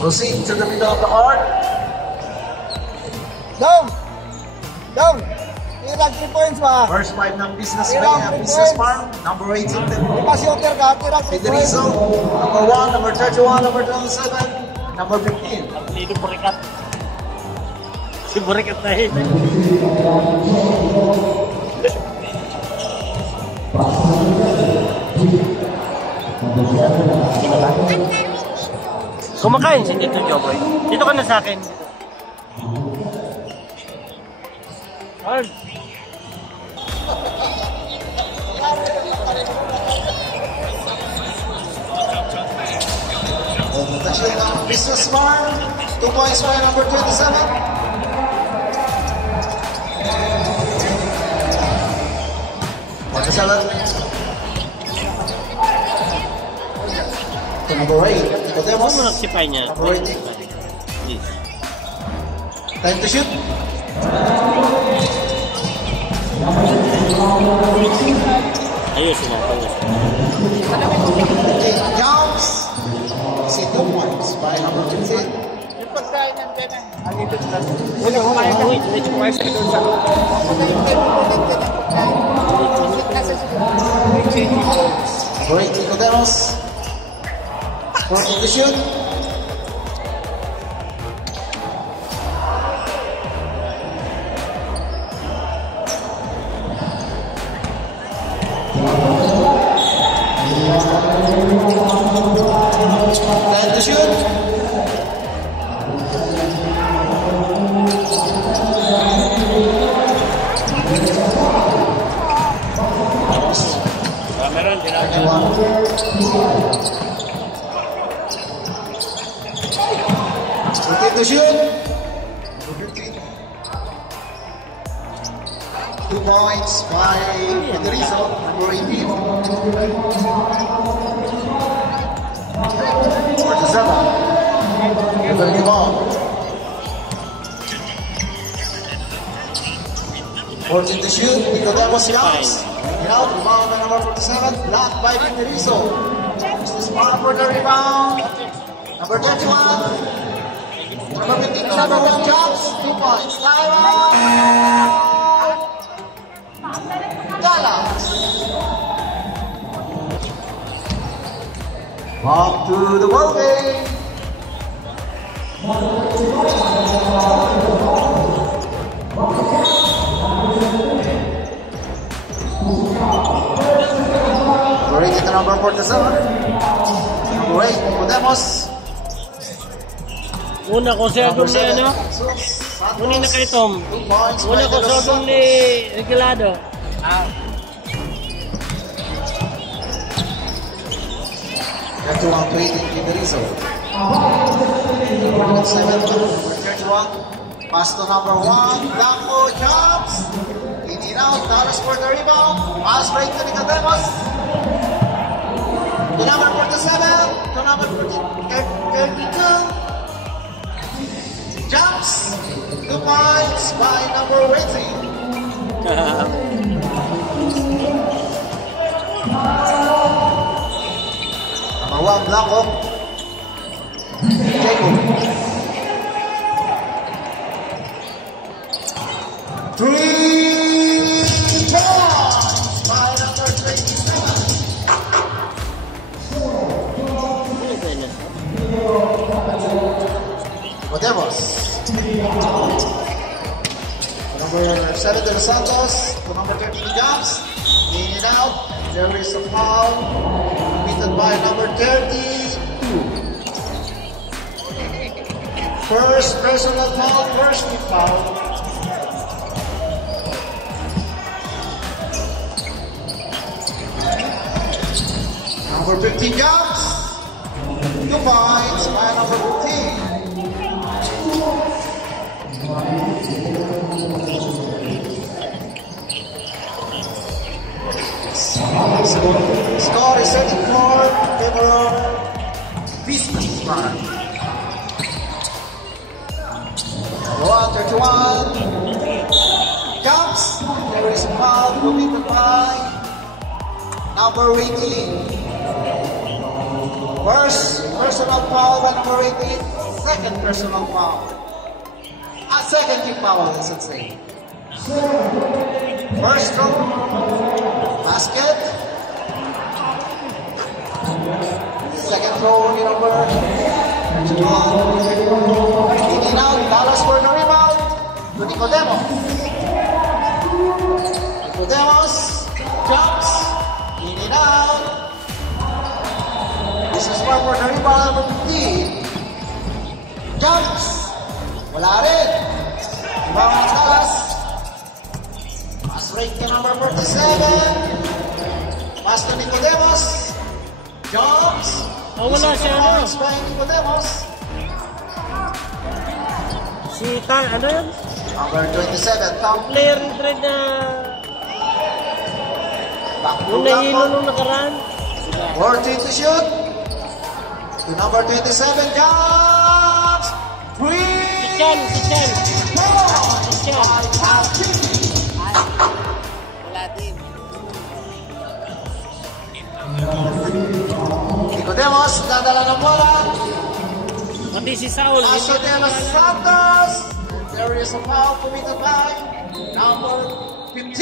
Proceed to the middle of the court. Down! Down! Irag 3 points ba? First 5 ng business farm. Number 18. Ipasyoter ka, irag 3 points. Federizo. Number 1, number 31, number 27, number 15. Hindi burikat. Si burikat na yun. Kumakain si Tito Joboy. Dito ka na sa akin. Hard. Business farm. 2 points by number 27. To number 8. Ano mo nagsipay niya? Number 18. Time to shoot. Ayos sila. Jumps. See 2 points by number 15. Yung pagkain ng ganyan. Andito sila. Wait, kumain sa doon sa loob. Great, Nicodemus. Forcing the shoot. Time to shoot. Meron, Rotate to shoot. 2 points by Federizo, number 18. 47. Good ball. 14 to shoot. Nicodemus counts. Out, rebound by number 47. Blocked by Federizo. This is far for the rebound. Number 21. Number 15, number 1 jumps. 2 points. Dallas. Off to the ball game. Rated to number 47. Number 8, Nicodemus. Una ko sa album ni ano? Una na kay Tom. Una ko sa album ni Regalado. That's one waiting Federizo. Number 7, number 31. Pass to number 1. Blanco jumps. In and out. Dallas for the rebound. Pass break to Nicodemus. To number 47. To number 32. Jumps. 2 points by number 18. Number 1, Blanco. Jacob. 3 points by number 27. Podemos. Number 7, De Los Santos. To number 13, jumps. In and out. There is a foul. Committed by number 32. First personal foul, first team foul. Number 15 jumps. 2 points by number 15. Score is setting for favor of Business Farm. 131. Jumps. There is a foul committed by number 18. First personal foul by number 18. Second personal foul. Second team foul, I should say. First throw. Basket. Second throw ni number 21. Leading out. Dallas for the rebound. To Nicodemos. Nicodemos. Jumps. Leading out. This is one for the rebound number 15. Jumps. Wala rin. Rebound ng Dallas. Pass rate to number 47. Pass to Nicodemos. Jumps. Wala siya, ano? By Nicodemos. Si Tan, ano yun? Number 27. Tom Player ni Fred na back to nung nahilo nung nakaraan. 14 to shoot. To number 27 comes. Si Chan. Wala din. Nicodemos, dadala ng bola. Pati si Saul. Paso de los Santos. There is a foul committed by number 15.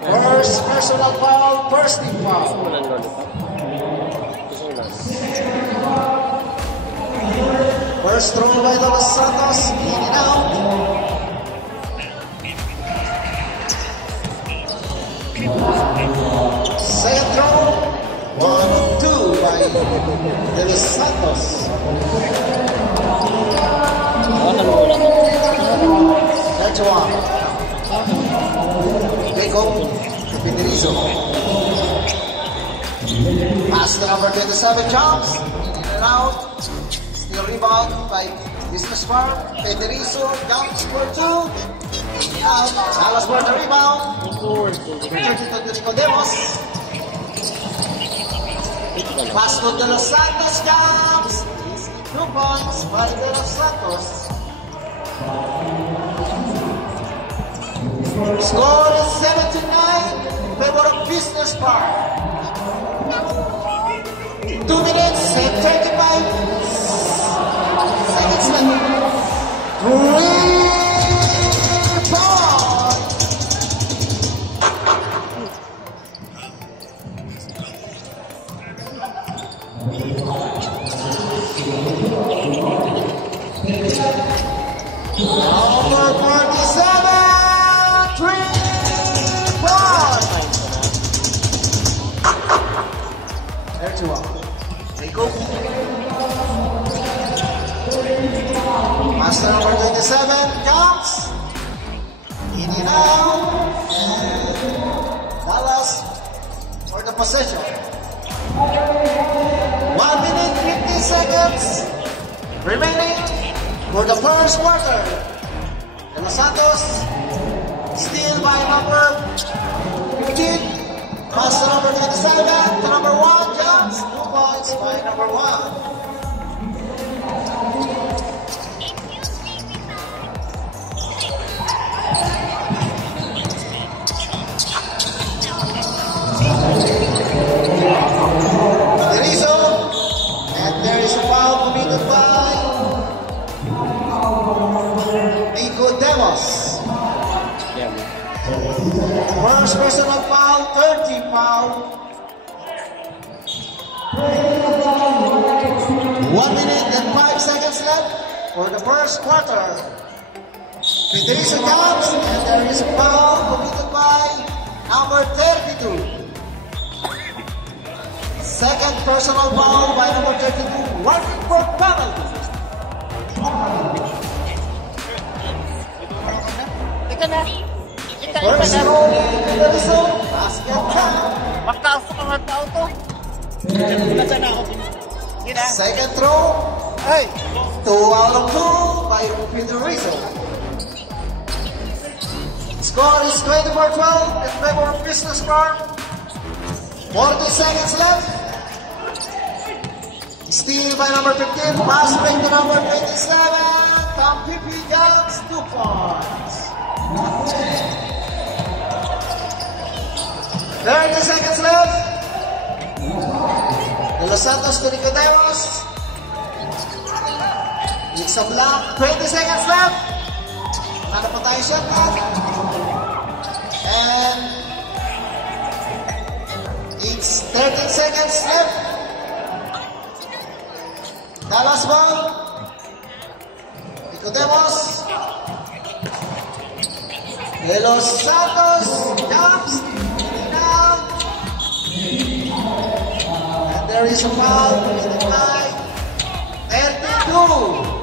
First personal foul, first team foul. Walang lollipop. Gusto ko lang. First throw by the Los Santos, in and out. Second throw, 1-2 by the Los Santos. That's one. Jacob Federizo. Pass to number 27, jumps, in and out. Still rebound by Business Park. Federizo jumps for 2. Out. Salas for the rebound. Return to Nicodemos. Pass to De Los Santos jumps. 2 points by De Los Santos. Score is 7-9 in favor of Business Park. 2 minutes and 35 seconds left. 3 points. Number 47, 3 points. There to up. Jacob. Master number 27 comes. In and out. And Dallas for the possession. 1 minute, 50 seconds remaining for the first quarter. De Los Santos steal by number 15. Pass to number 27 to number 1. Jumps. 2 points by number 1. Federizo, and there is a foul committed by Nicodemos. First personal foul, 30 foul. 1 minute and 5 seconds left for the first quarter. Federizo comes, and there is a foul committed by number 32. Second personal foul by number 32, working for penalty. Teka na. First throw, Federizo, basket time. Magkausap ka ng tao to. Nasaan ako? Gina. Second throw, Hey! 2 out of 2 by Federizo. Score is 24-12 in favor of Business Park. 40 seconds left. Steal by number 15, pass break to number 27. Tom Pipi jumps 2 points. 30 seconds left. Los Santos to Nicodemus. It's a block. 20 seconds left. Ano pa tayo shot clock? And it's 13 seconds left. Dallas ball. Nicodemus. De Los Santos jumps. Down. And there is a foul. 32.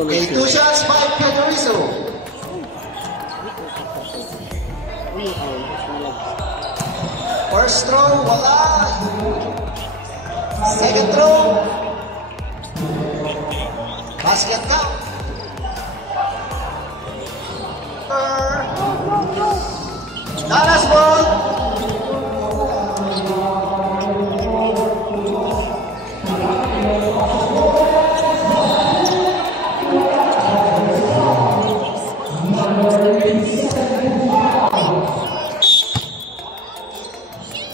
Okay, 2 shots by Pedro Rizzo. First throw, wala. Second throw. Basket count. Dallas ball.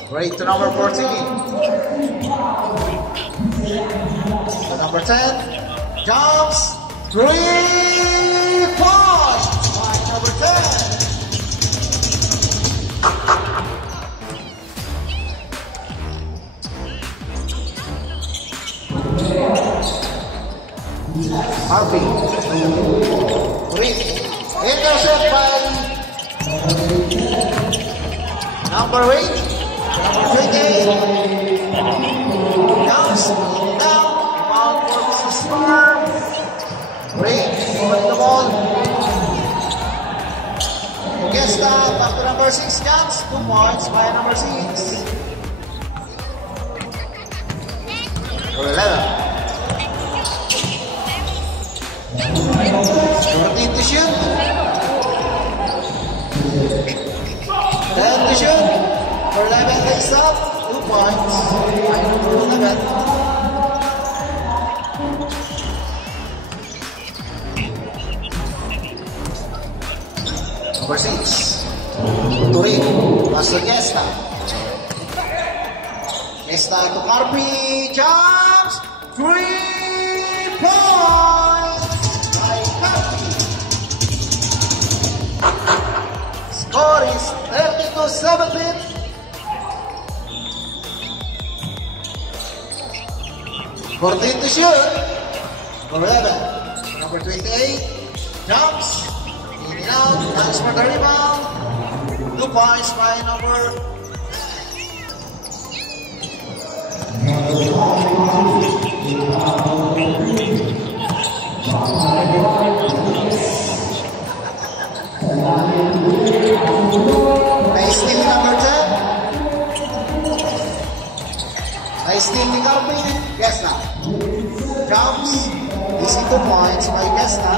Break to number 14. To number 10. Jumps. 3 points. By number 10. Harvey. 3. Intercept by number 8. 28. Jumps. Down. Rebound for Mrs. Farm. Break. Over the ball. Gesta. Back to number 6. Jumps. 2 points by number 6. Number 11. 14 to shoot. 10 to shoot. For 11 takes up. 2 points. Final for 11. Number 6. Turin. Pass to Gesta. Gesta to Carpi. Jumps. 3 points. Score is 32-17. Fourteen to shoot. Number 11. Number 28. Jumps. In and out. Thanks for the rebound. 2 points by number 9. Nice steal number 10. Nice steal ni Carpi. Gesta. Jumps. Easy 2 points by Gesta.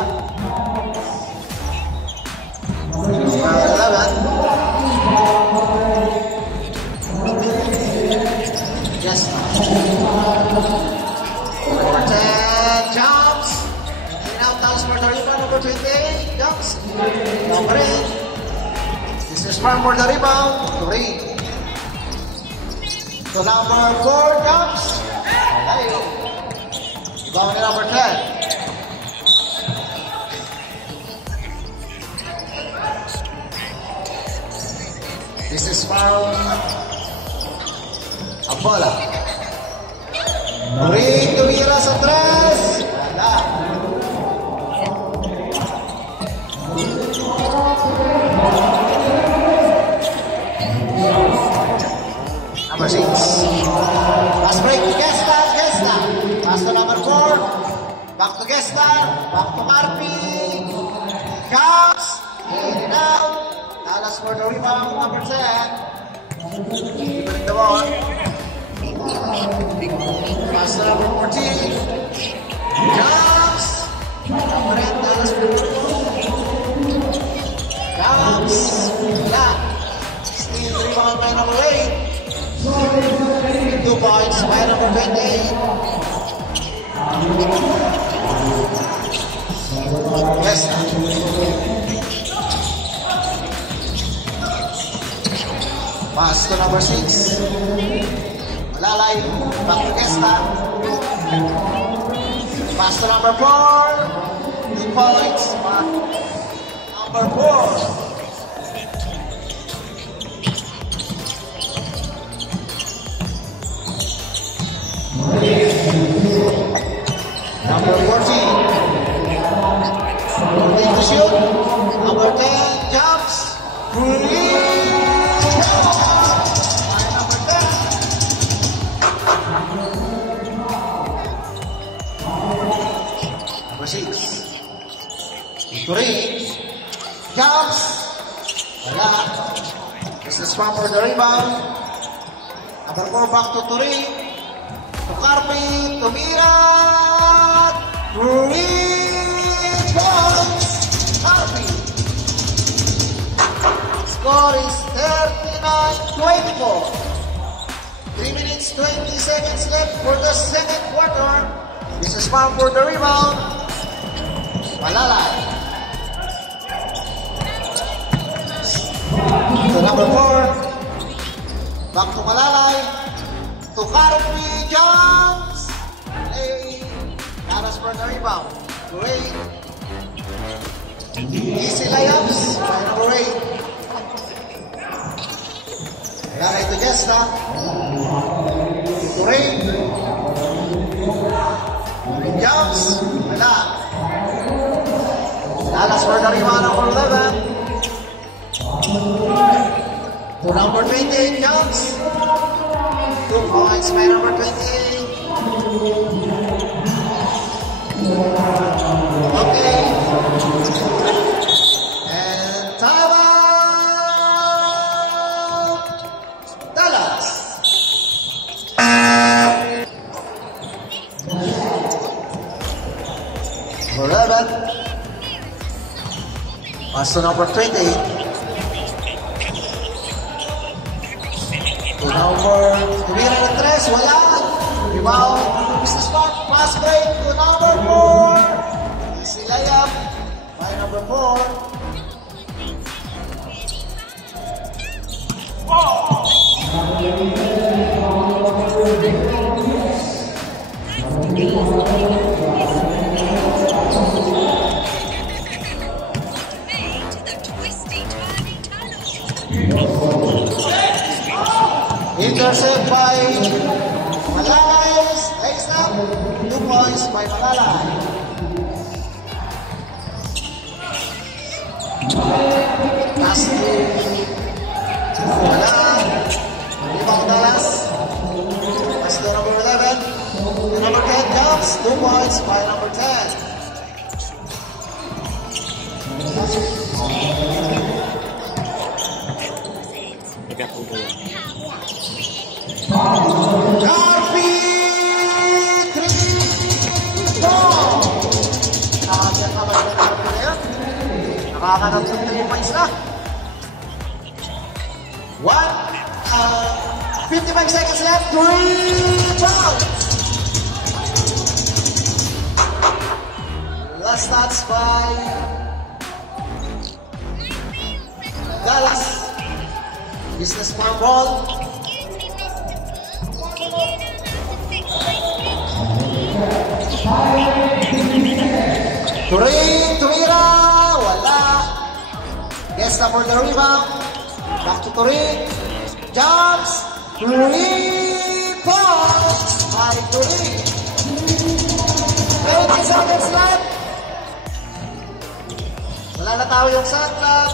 Number 11. Gesta. Number 10. Jumps. In and out. Thanks for the rebound. Number 28. Jumps. Number 8. This is Farm for the rebound. 3. So number 4 jumps. Okay. Going to number 10. This is Farm. Abola. 3 tumira sa 3. Wala. Number 6. Pass break to Gesta. Gesta. Pass to number 4. Back to Gesta. Back to Carpi. Jumps. In and out. Dallas for the rebound. Number 10. Bring the ball. Pass to number 14. Jumps. Number 8. Dallas for the rebound. Jumps. Wala. by number 8. 2 points by number 28. Yes. Pass to number 6. Malalay. Back to Gesta. Pass to number 4. 2 points. Number 4. Number 14. Moving to shoot. Number 10 jumps. Free. Number 10. Number 6. Three. Jumps. Wala. This is for the rebound. Number 4 back to Turi. To Carpi. Tumira. Reach points. Carpi. Score is 39-24. 3 minutes 20 seconds left for the second quarter. This is for the rebound. Malalay. To number 4. Back to Malalay. To Carpi. Jumps. Play. Aras for the rebound. Great. Easy layups by number 8. Malalay to Gesta. To Ray. Jumps. Wala. Aras for the rebound number 11. To number 28 jumps. 2 points by number 28. Okay. And time out. Dallas. Number 11. Pass to number 28. Tumira ng 3, wala. Rebound, business mark, pass break to number 4. Easy layup by number 4. Intercept by Malalay. Lays up. 2 points by Malalay. Pass to Malalay. Rebound Dallas. Pass to number 11. To number 10 comes. 2 points by number 10. Carpi 3 ball. Nakakanap sa 3 points na. 55 seconds left. 3 balls. Last touch by Dallas. Business farm ball. Tumira, wala. Gesta for the rebound. Back to Turin. Jumps. Turin. Points by Turin. 20 seconds left. Wala na tao yung shot clock.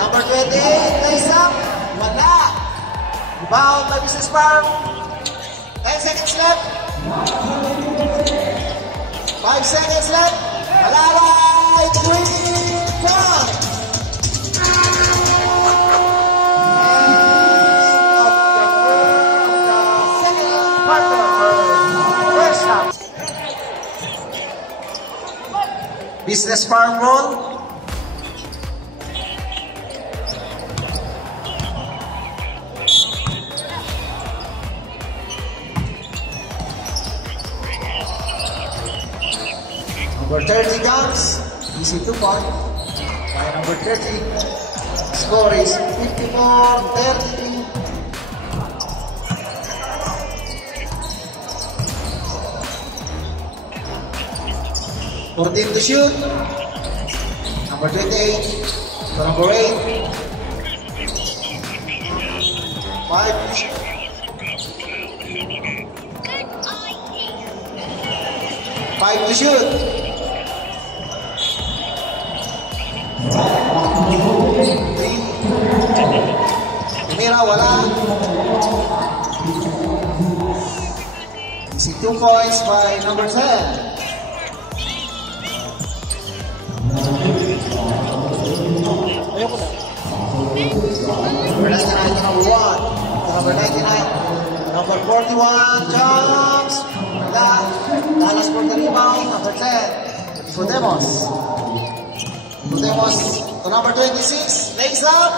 Number 28, lays up. Wala. Rebound by Business Park. 10 seconds left. 5 seconds left. Malalay. 3 points. Business farm roll. Number 30 comes. Easy 2 point. By number 30. Score is 54-30. 14 to shoot. Number 28 to number 8. 5 to shoot. 5 to shoot. 3. Tumira, wala. Easy 2 points by number 10. Ayoko na. Number 99 to number 1. To number 99. Number 41 jumps. Dallas for the rebound. Number 10. Nicodemos. Nicodemos to number 26. Lays up.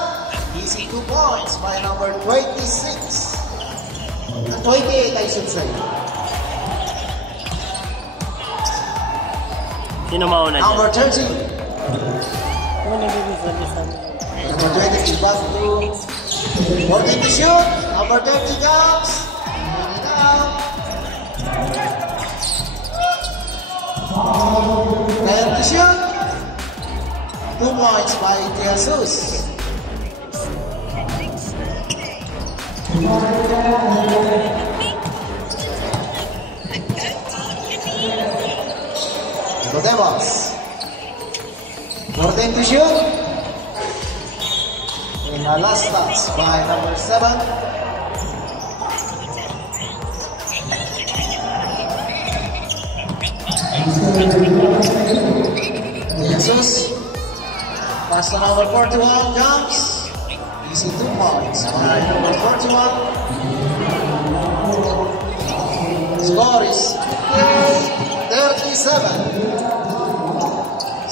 Easy 2 points by number 26. 28, I should say. Sino mauna dyan? Number 30. Ano nag-ibig-sabi? Number 20 is back to 14 to shoot. Number 30 comes. Bring it down. 10 to shoot. 2 points by Jesus. Nicodemos. 14 to shoot. In our last pass by number 7. Jesus. Pass to number 41. Jumps. Easy 2 points by number 41. Score is 37.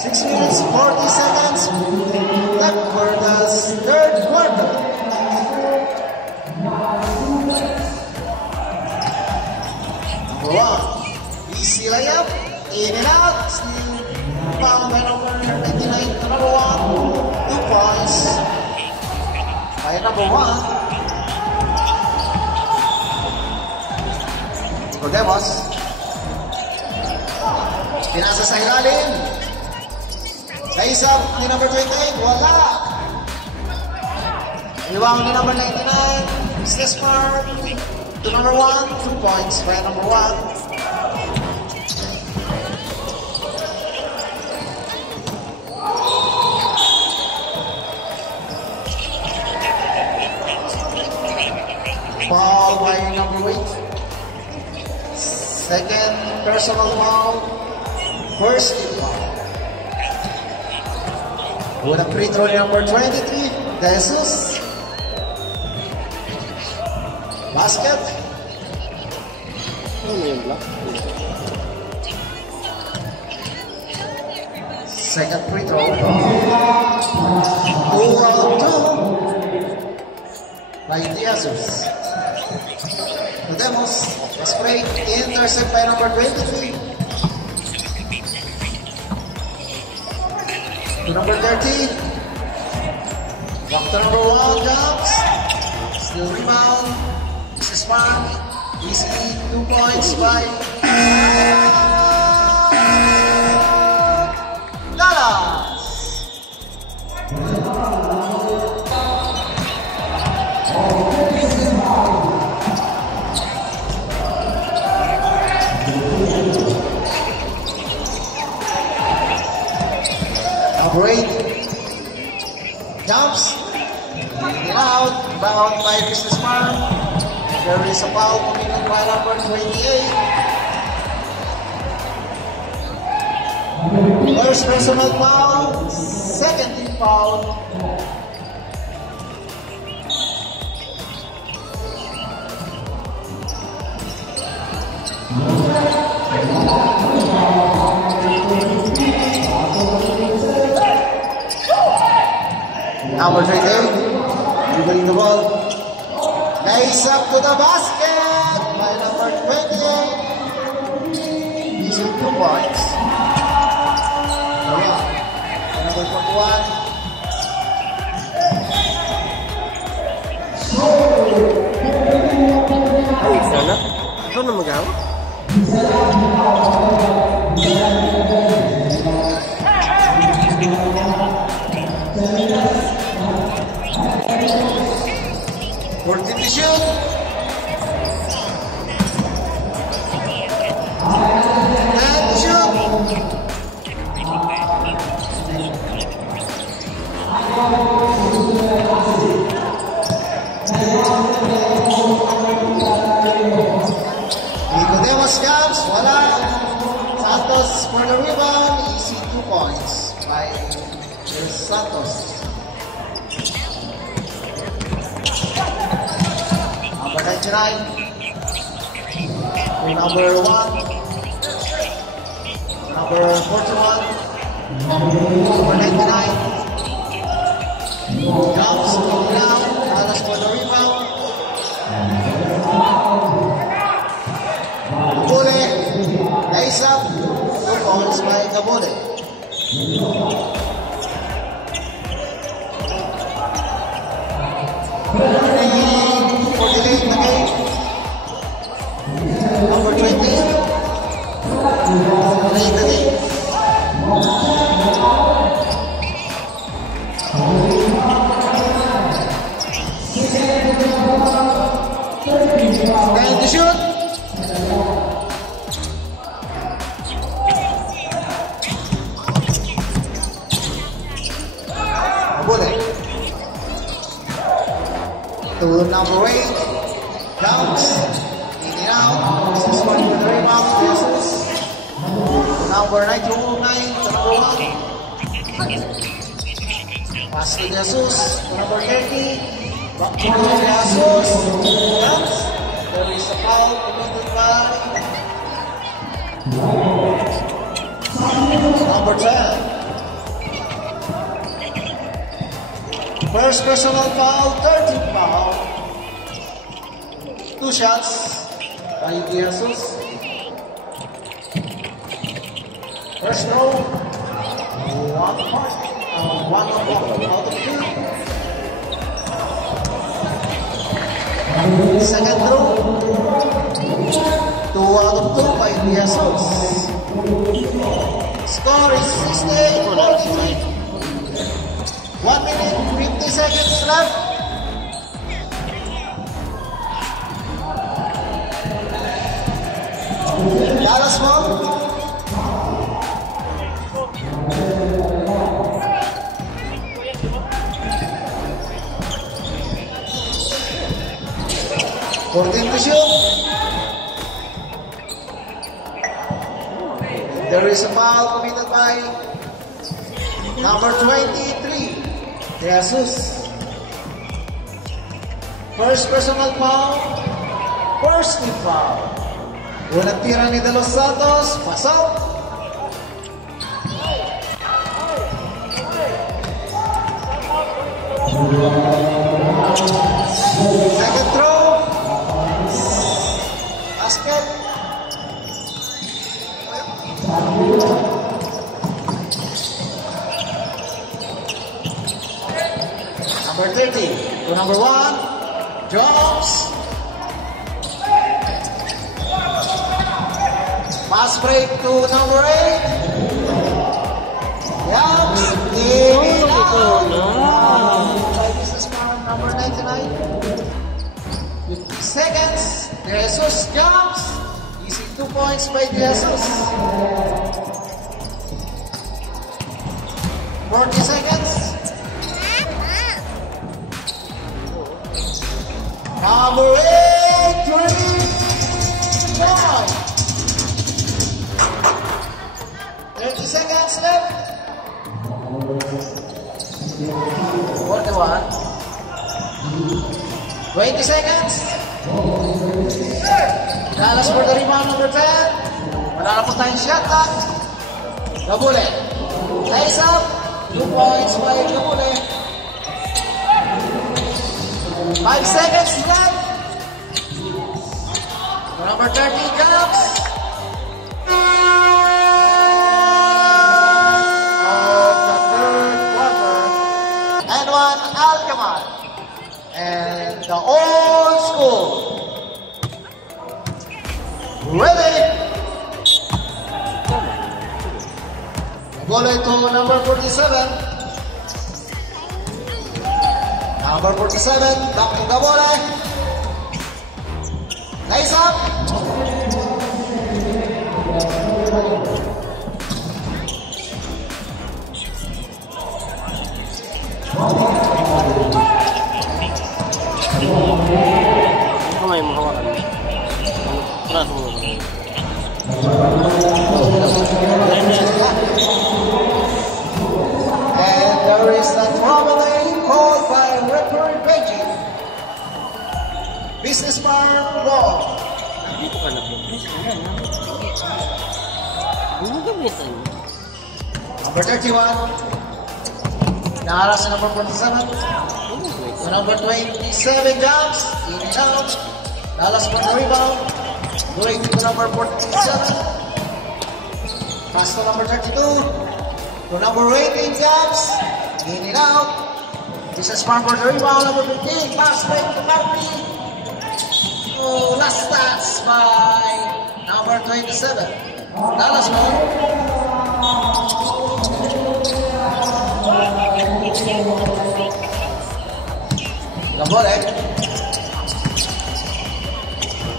6 minutes, 40 seconds left for the third quarter. Number 1, easy layup, in and out, still found by number 99 to number 1, 2 points by number 1. Nicodemos. Pinasa sa ilalim. Lays up ni number 28, wala. Rebound ni number 99, Mrs. Mark to number 1, 2 points by number 1. Foul by number 8. Second personal foul. First team foul. With a free throw number 23, Jesus. Basket. Second free throw. 2-2 by Jesus. Nicodemos was sprayed, intercept by number 23. To number 13. Walk to number 1, jumps. Still rebound. This is one. Easy 2 points by Dallas. Number 8 jumps, it out, bound by Business Farm. There is a foul committed by number 28. First personal foul, second team foul. Number 38, dribbling the ball. Lays up to the basket by number 28. These are 2 points. Sana? Ikaw na mag-awak? Fourteen to shoot. And to shoot. Nicodemus comes, wala. Santos for the rebound, easy 2 points by Santos. Number 99. Number 1. Number 41. Number 99. Jumps, going down, Dallas for the rebound. Kabule, lays up, 2 points by Kabule. For delay in the game. Number 20. Delay in the game. Time to shoot. Kabule. To number 8. Jumps. In and out. This is going to the rebound. Jesus. Number 9 to number 1. Pass to Jesus. Number 30. Back to Jesus. Jumps. There is a foul committed by number 10. First personal foul, 13th foul. 2 shots by Jesus. First row, 1 point, 1 out of 2. Second row, 2 out of 2 by Jesus. Score is 68-43. 1 minute, 50 seconds left. Dallas ball. To shoot. There is a foul committed by number 23, Jesus. First personal foul, first team foul. Unang tira ni De Los Santos, pass out. Second throw. Basket. Number 30 to number 1. Jumps. Pass break to number 8. Jumps. This is number 99. 50 seconds. Jesus jumps. Easy 2 points by Jesus. 40 seconds. Number 8, 30 seconds left. 41. 20 seconds. Dallas for the rebound, number 10. Wala na po tayong shot clock. Kabule. Lays up. 2 points by Kabule. 5 seconds left. Number 30 comes. The third quarter. And 1 Alcamar. And the old school. Ready? Ball to number 47. Number 47, tapping the ball. Nice up. Kamay mo hawakan. Braso mo. And there is a traveling called by referee Benji. Business man ball. Dito ka na po. Ano gamitan? Number 31. Nahara sa number 47. So number 27 jumps. In and out. Dallas for the rebound. Going to number 47. Pass to number 32. To number 18 jumps. In and out. This is Farm for the rebound. Number 15. Pass break to Marty. Oh, last touch by number 27. Dallas ball. Gabole.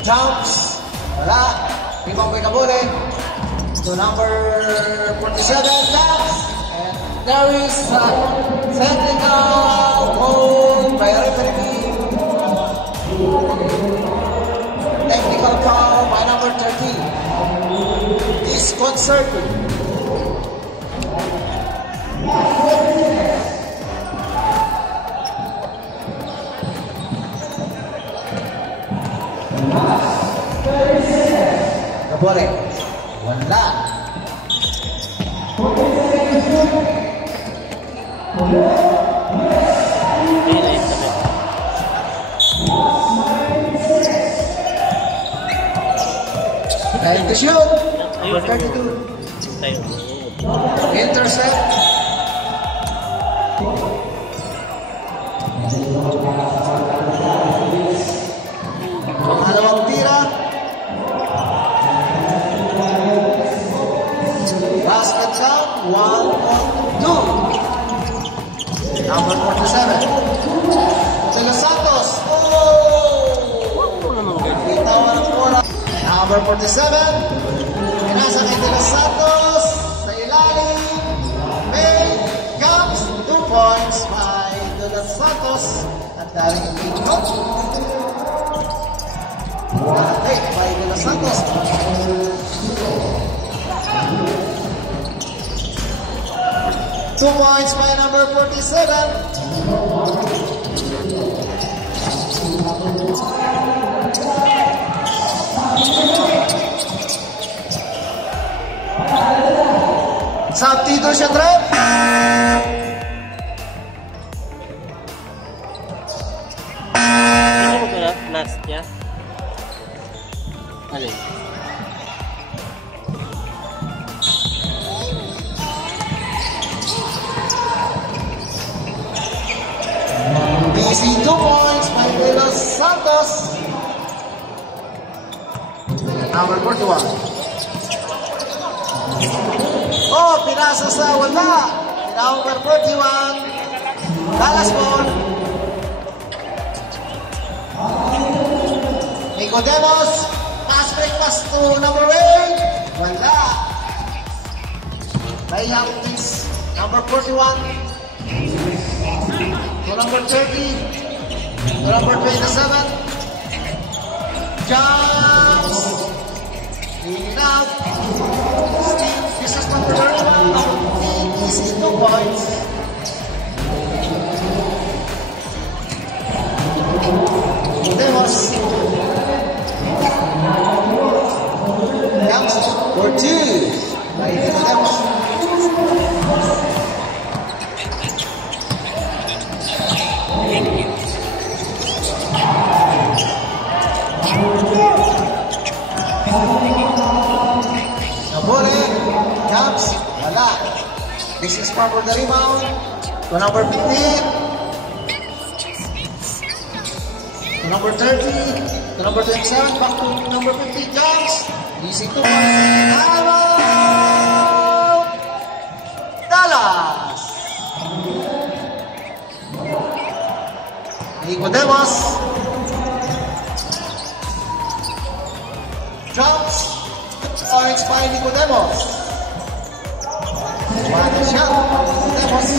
Jumps. Wala. Rebound by Gabole. To number 47. Jumps. And there is a technical call by referee. Technical foul by number 13. Disconcerting. Gabole. Wala. Time to shoot. Number 32. Intercept. Pangalawang tira. Basket count, 1-2. Number 47. De Los Santos. Bitawan ng bola. Number 47. Pinasa kay De Los Santos. Sa ilalim. May comes 2 points by De Los Santos. At daling engagement. Take by De Los Santos. Two points by number 47. Substitution trap. Ano ko na? Last niya? Alin? BC 2 points by De Los Santos. Number 41. Oh, pinasa sa wala. Number 41. Dallas ball. Nicodemus. Pass break pass to number 8. Wala. Bayang is number 41. To number 30. To number 27. Jumps. In out. Steve, this is number 31. Easy 2 points. Demos. Jumps for 2. By Demos. Nabole, jumps, wala. This is for the rebound. To number 15. To number 30, to number 27, back to number 50, jumps. Easy 2 points. Timeout! Dallas! Nicodemus. Jumps. Points by Nicodemus. Final shot. Nicodemus.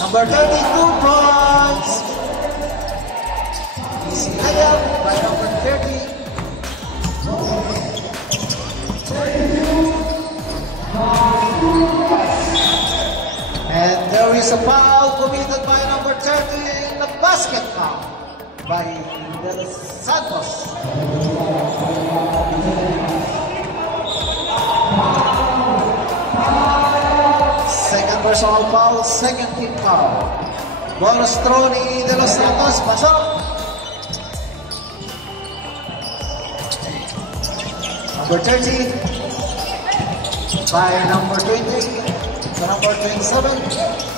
Number 32 points. Easy layup by number 30. And there is a foul committed by number 30 in the basket foul by De Los Santos. Second personal foul, second team foul. Bonus throw ni De Los Santos, pasok. Number 30 by number 20 to number 27.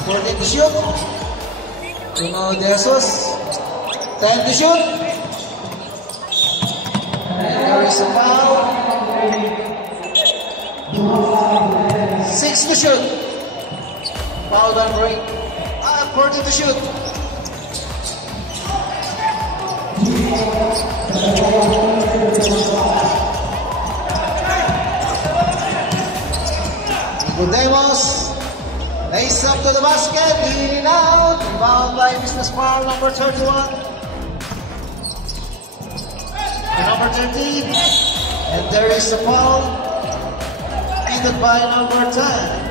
14 to shoot. Timo De Jesus. 10 to shoot. And there is a foul. 6 to shoot. Foul on break. 40 to shoot. Nicodemus. Lace up to the basket. In and out. Fouled by Business Foul number 31. To number 13. And there is a foul. Ended by number 10.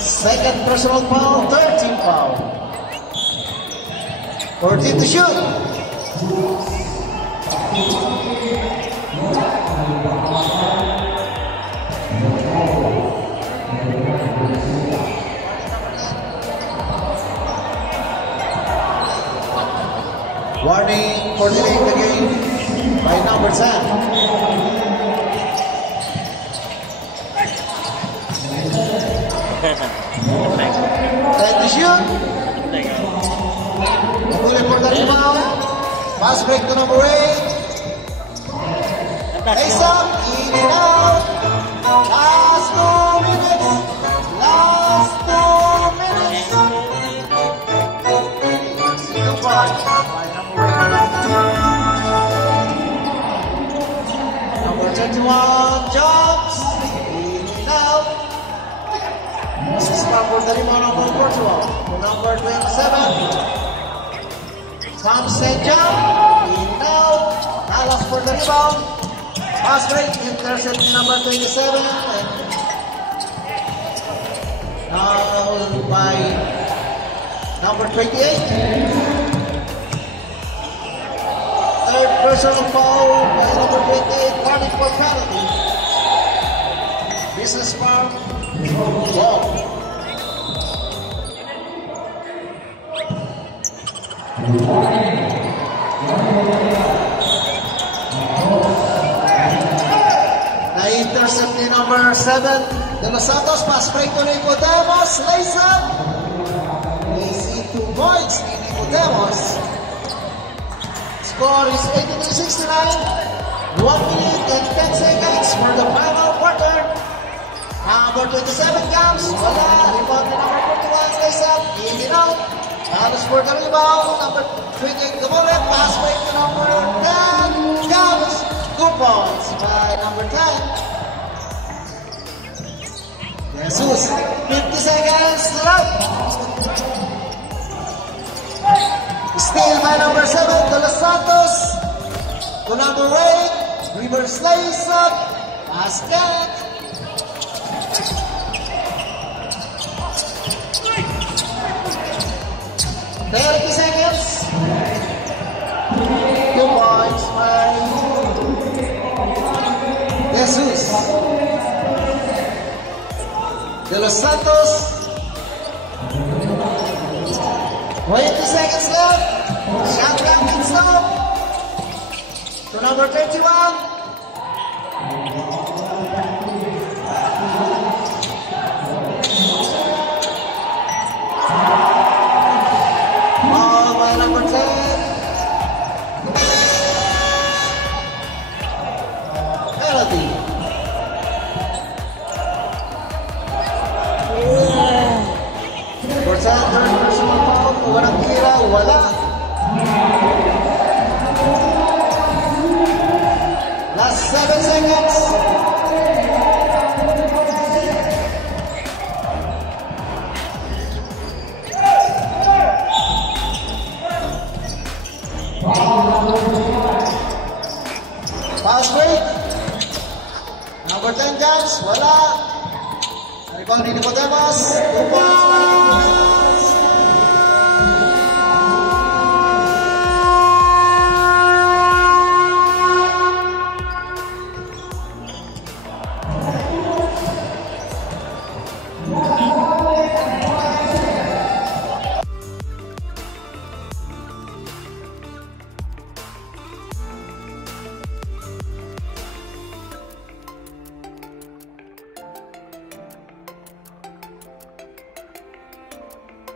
Second personal foul, 13 foul. 14 to shoot. Warning for delaying the game by number 10. 10 to shoot. Pulling for the rebound. Pass break to number 8. Ace up, in and out. Last 2 minutes. Last 2 minutes. 2 points by number 8. Number 31 jumps. In and out. This is for the rebound of Portugal. Number 27. Comes and jump. In and out. Dallas for the rebound. Pass break. Intercept number 27. And now by number 28. Third personal foul by number 28. Calling for penalty. Business foul. Ball. Na-intercept ni number 7 De Los Santos. Pass break to Nicodemus. Lace up. Easy 2 points ni Nicodemus. Score is 83-69. 1 minute and 10 seconds for the final quarter. Number 27 comes. Wala. Rebound ni number 41. Lace up. In and out. Dallas for the rebound. Number 28 Gamole. Pass break to number 10. Comes. 2 points by number 10. Jesus. 50 seconds left. Steal by number 7. De Los Santos. To number 8. Reverse lace up. Basket. 30 seconds. 2 points by Jesus. De Los Santos. 20 seconds left. Shot clock and stop. number 21. Foul by number 10. Penalty. For Sanders, personal foul. Walang tira, wala. Last 7 seconds. Pass break. Number 10 guys, wala. Rebound ni Nicodemus. 2 points.